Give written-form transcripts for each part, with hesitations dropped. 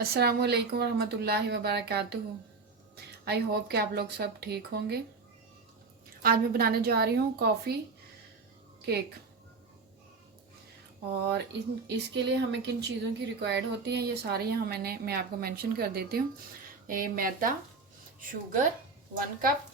अस्सलाम वालेकुम रहमतुल्लाहि व बरकातुहू। आई होप कि आप लोग सब ठीक होंगे। आज मैं बनाने जा रही हूँ कॉफ़ी केक। और इसके लिए हमें किन चीज़ों की रिक्वायर्ड होती हैं ये सारी यहाँ मैं आपको मेंशन कर देती हूँ। ये मैदा, शुगर 1 कप,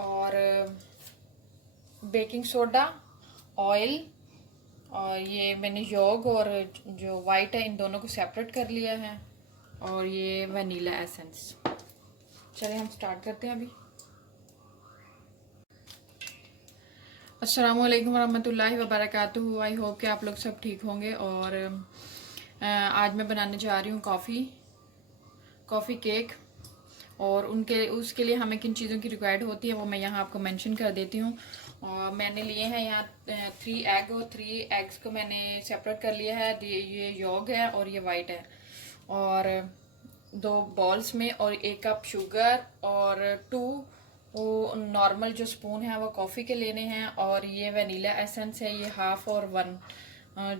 और बेकिंग सोडा, ऑयल, और ये मैंने योग और जो वाइट है इन दोनों को सेपरेट कर लिया है, और ये वनीला एसेंस। चलिए हम स्टार्ट करते हैं अभी। अस्सलाम वालेकुम रहमतुल्लाहि व बरकातुहू। आई होप कि आप लोग सब ठीक होंगे। और आज मैं बनाने जा रही हूँ कॉफ़ी केक। और उसके लिए हमें किन चीज़ों की रिक्वायर्ड होती है वो मैं यहाँ आपको मेंशन कर देती हूँ। और मैंने लिए हैं यहाँ 3 एग, और 3 एग्स को मैंने सेपरेट कर लिया है। ये योग है और ये वाइट है। और 2 बॉल्स में, और 1 कप शुगर, और 2 वो नॉर्मल जो स्पून है वो कॉफ़ी के लेने हैं। और ये वनीला एसेंस है, ये हाफ और 1,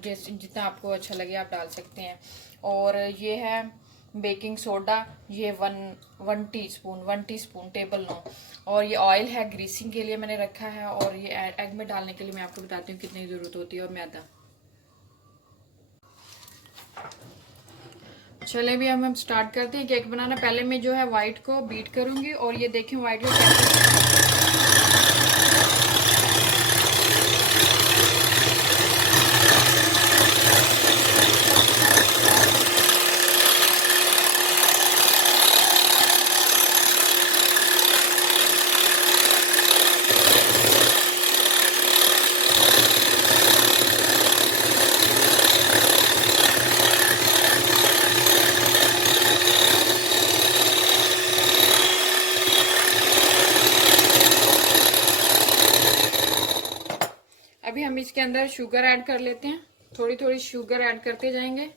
जैसे जितना आपको अच्छा लगे आप डाल सकते हैं। और ये है बेकिंग सोडा, ये 1 टीस्पून टेबल नो। और ये ऑयल है ग्रीसिंग के लिए मैंने रखा है। और ये एग में डालने के लिए मैं आपको बताती हूँ कितनी ज़रूरत होती है। और मैदा। चले भी हम स्टार्ट करते हैं केक बनाना। पहले मैं जो है वाइट को बीट करूंगी, और ये देखें वाइट को अभी हम इसके अंदर शुगर ऐड कर लेते हैं। थोड़ी थोड़ी शुगर ऐड करते जाएंगे।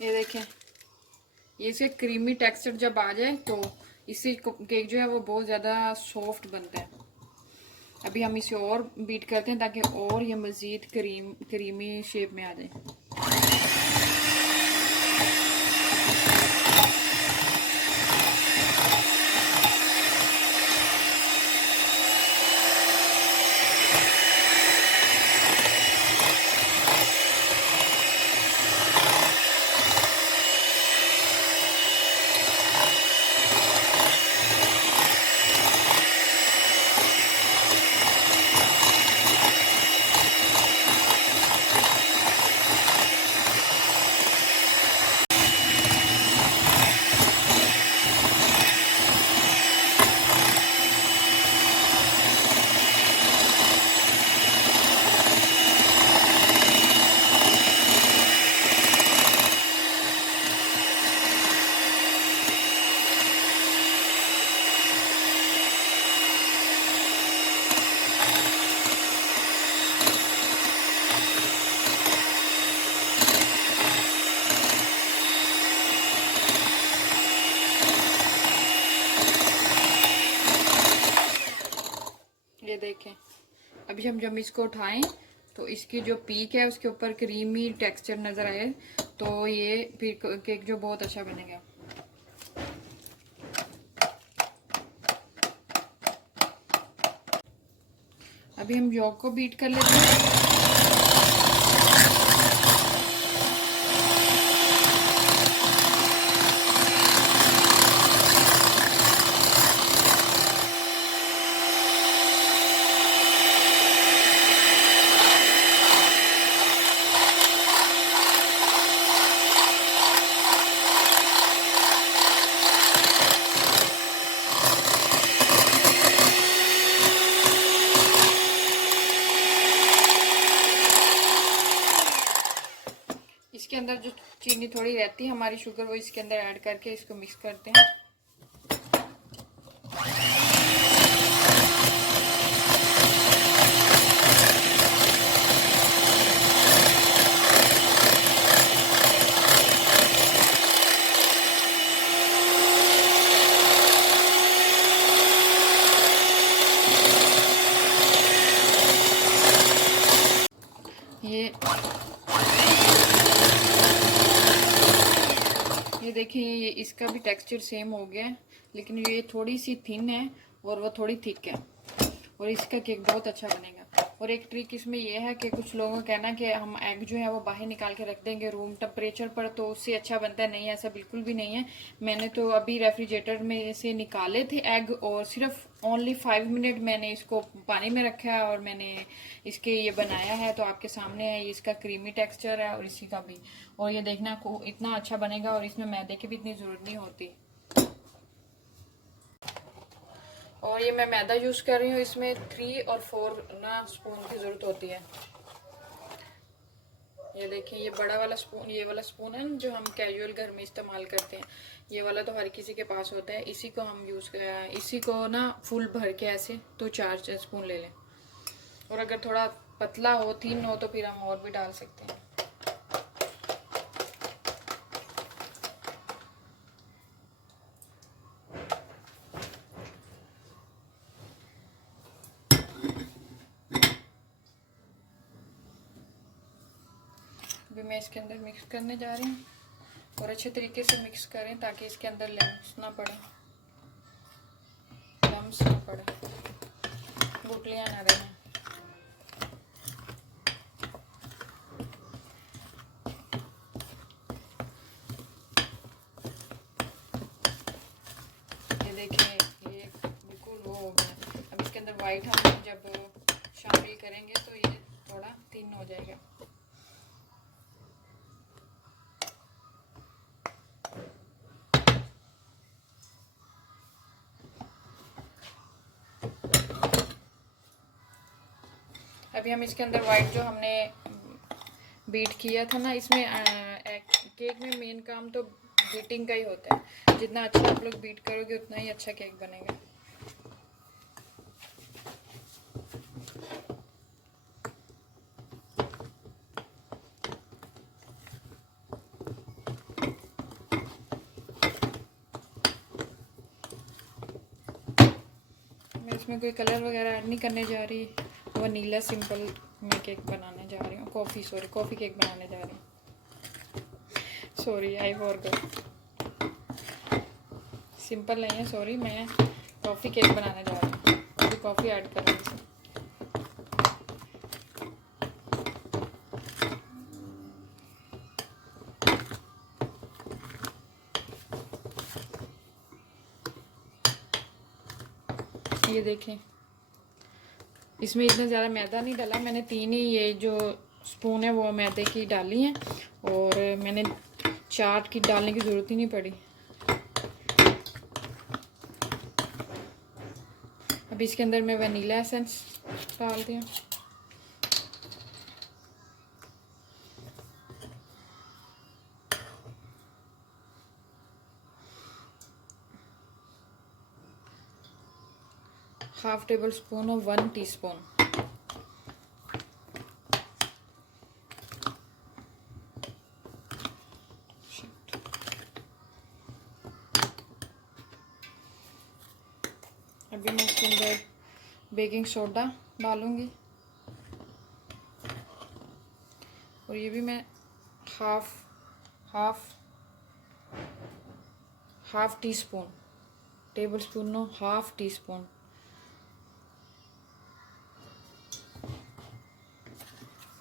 ये देखें, ये इसके क्रीमी टेक्सचर जब आ जाए तो इससे केक जो है वो बहुत ज़्यादा सॉफ्ट बनता है। अभी हम इसे और बीट करते हैं ताकि और ये मज़ीद क्रीमी शेप में आ जाए। अभी हम जब इसको उठाएं तो इसकी जो पीक है उसके ऊपर क्रीमी टेक्सचर नज़र आए तो ये फिर केक जो बहुत अच्छा बनेगा। अभी हम यॉक को बीट कर लेते हैं। इसके अंदर जो चीनी थोड़ी रहती है हमारी शुगर, वो इसके अंदर ऐड करके इसको मिक्स करते हैं। ये देखिए, ये इसका भी टेक्सचर सेम हो गया है, लेकिन ये थोड़ी सी थिन है और वो थोड़ी थिक है, और इसका केक बहुत अच्छा बनेगा। और एक ट्रिक इसमें ये है कि कुछ लोगों का कहना कि हम एग जो है वो बाहर निकाल के रख देंगे रूम टेम्परेचर पर तो उससे अच्छा बनता है। नहीं, ऐसा बिल्कुल भी नहीं है। मैंने तो अभी रेफ्रिजरेटर में से निकाले थे एग, और सिर्फ ओनली 5 मिनट मैंने इसको पानी में रखा है और मैंने इसके ये बनाया है, तो आपके सामने है। इसका क्रीमी टेक्सचर है और इसी का भी, और ये देखना को इतना अच्छा बनेगा, और इसमें मैदे की भी इतनी ज़रूरत नहीं होती। और ये मैं मैदा यूज़ कर रही हूँ, इसमें 3 और 4 ना स्पून की ज़रूरत होती है। ये देखिए, ये बड़ा वाला स्पून, ये वाला स्पून है जो हम कैजुअल घर में इस्तेमाल करते हैं, ये वाला तो हर किसी के पास होता है। इसी को हम इसी को ना फुल भर के ऐसे तो 4 स्पून ले लें, और अगर थोड़ा पतला हो, थिन हो, तो फिर हम और भी डाल सकते हैं। अभी मैं इसके अंदर मिक्स करने जा रही हूँ, और अच्छे तरीके से मिक्स करें ताकि इसके अंदर लम्स ना पड़े, गुठलियाँ ना रहें। ये देखिए, ये बिल्कुल वो हो गया। अब इसके अंदर वाइट हम जब शामिल करेंगे तो ये थोड़ा थिन हो जाएगा। अभी हम इसके अंदर वाइट जो हमने बीट किया था ना, इसमें केक में मेन काम तो बीटिंग का ही होता है। जितना अच्छा आप लोग बीट करोगे उतना ही अच्छा केक बनेगा। मैं इसमें कोई कलर वगैरह ऐड नहीं करने जा रही, वनीला सिंपल मैं केक बनाने जा रही हूँ। कॉफ़ी केक बनाने जा रही हूँ। Sorry, I forgot. सिंपल नहीं है, सॉरी। मैं कॉफ़ी केक बनाने जा रही हूँ, अभी कॉफ़ी ऐड कर रही हूँ। ये देखें, इसमें इतना ज़्यादा मैदा नहीं डाला मैंने, 3 ही ये जो स्पून है वो मैदे की डाली हैं, और मैंने 4 की डालने की ज़रूरत ही नहीं पड़ी। अब इसके अंदर मैं वनीला एसेंस डाल दी हूँ। हाफ टेबल स्पून और 1 टीस्पून। अभी मैं इसके अंदर बेकिंग सोडा डालूंगी। और ये भी मैं half half half teaspoon, tablespoon no, half teaspoon.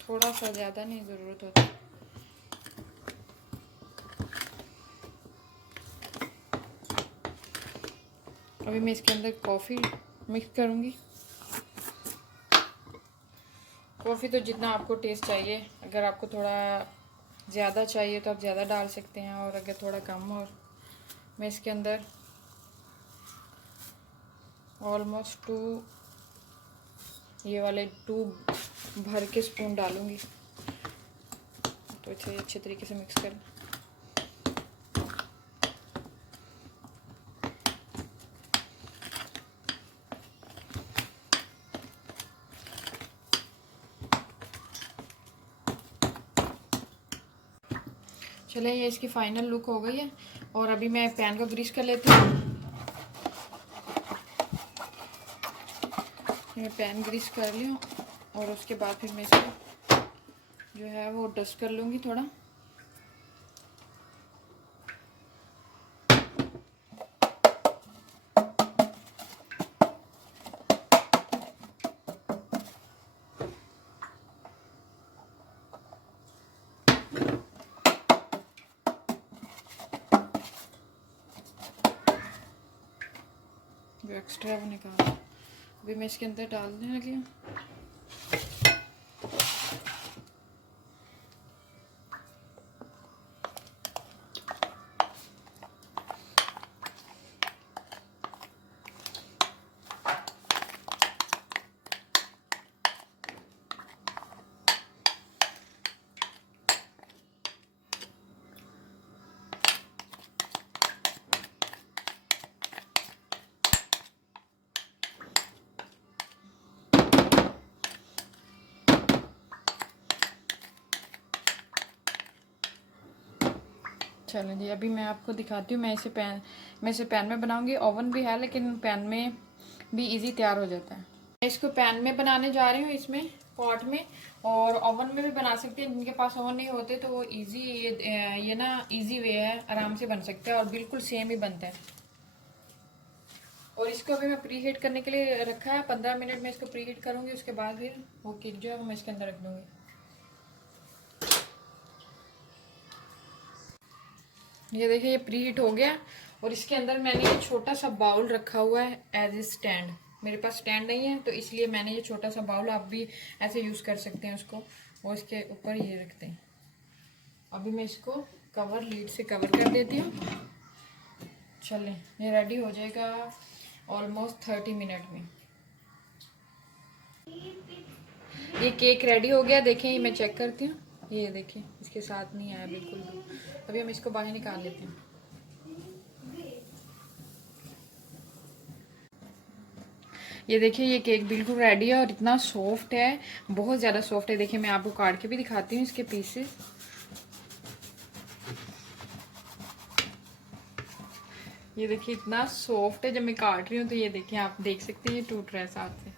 थोड़ा सा, ज़्यादा नहीं ज़रूरत होती। अभी मैं इसके अंदर कॉफ़ी मिक्स करूँगी। कॉफ़ी तो जितना आपको टेस्ट चाहिए, अगर आपको थोड़ा ज़्यादा चाहिए तो आप ज़्यादा डाल सकते हैं, और अगर थोड़ा कम, और मैं इसके अंदर ऑलमोस्ट 2, ये वाले 2 भर के स्पून डालूँगी। तो इसे अच्छे तरीके से मिक्स कर। चले, ये इसकी फाइनल लुक हो गई है। और अभी मैं पैन को ग्रीस कर लेती हूँ। मैं पैन ग्रीस कर ली हूँ, और उसके बाद फिर मैं इसको जो है वो डस्ट कर लूँगी थोड़ा। जो एक्स्ट्रा वो निकाल, अभी मैं इसके अंदर डालने लगी हूँ। चलें जी, अभी मैं आपको दिखाती हूँ। मैं इसे पैन में बनाऊंगी। ओवन भी है, लेकिन पैन में भी इजी तैयार हो जाता है। मैं इसको पैन में बनाने जा रही हूँ, इसमें पॉट में। और ओवन में भी बना सकते हैं, जिनके पास ओवन नहीं होते तो वो इजी, ये ना इजी वे है, आराम से बन सकते हैं और बिल्कुल सेम ही बनता है। और इसको अभी मैं प्री हीट करने के लिए रखा है। 15 मिनट में इसको प्री हीट करूँगी। उसके बाद फिर वो केक जो है वो मैं इसके अंदर रख दूँगी। ये देखिए, ये प्री हीट हो गया। और इसके अंदर मैंने ये छोटा सा बाउल रखा हुआ है एज ए स्टैंड। मेरे पास स्टैंड नहीं है, तो इसलिए मैंने ये छोटा सा बाउल, आप भी ऐसे यूज़ कर सकते हैं उसको। और इसके ऊपर ये रखते हैं। अभी मैं इसको लीड से कवर कर देती हूँ। चलें, ये रेडी हो जाएगा ऑलमोस्ट 30 मिनट में। ये केक रेडी हो गया। देखें, ये मैं चेक करती हूँ। ये देखें, इसके साथ नहीं आया बिल्कुल भी। अभी हम इसको बाहर निकाल लेते हैं। ये देखिए, ये केक बिल्कुल रेडी है और इतना सॉफ्ट है, बहुत ज़्यादा सॉफ्ट है। देखिए, मैं आपको काट के भी दिखाती हूँ इसके पीसेस। ये देखिए, इतना सॉफ्ट है। जब मैं काट रही हूँ तो ये देखिए, आप देख सकते हैं ये टूट रहा है साथ से।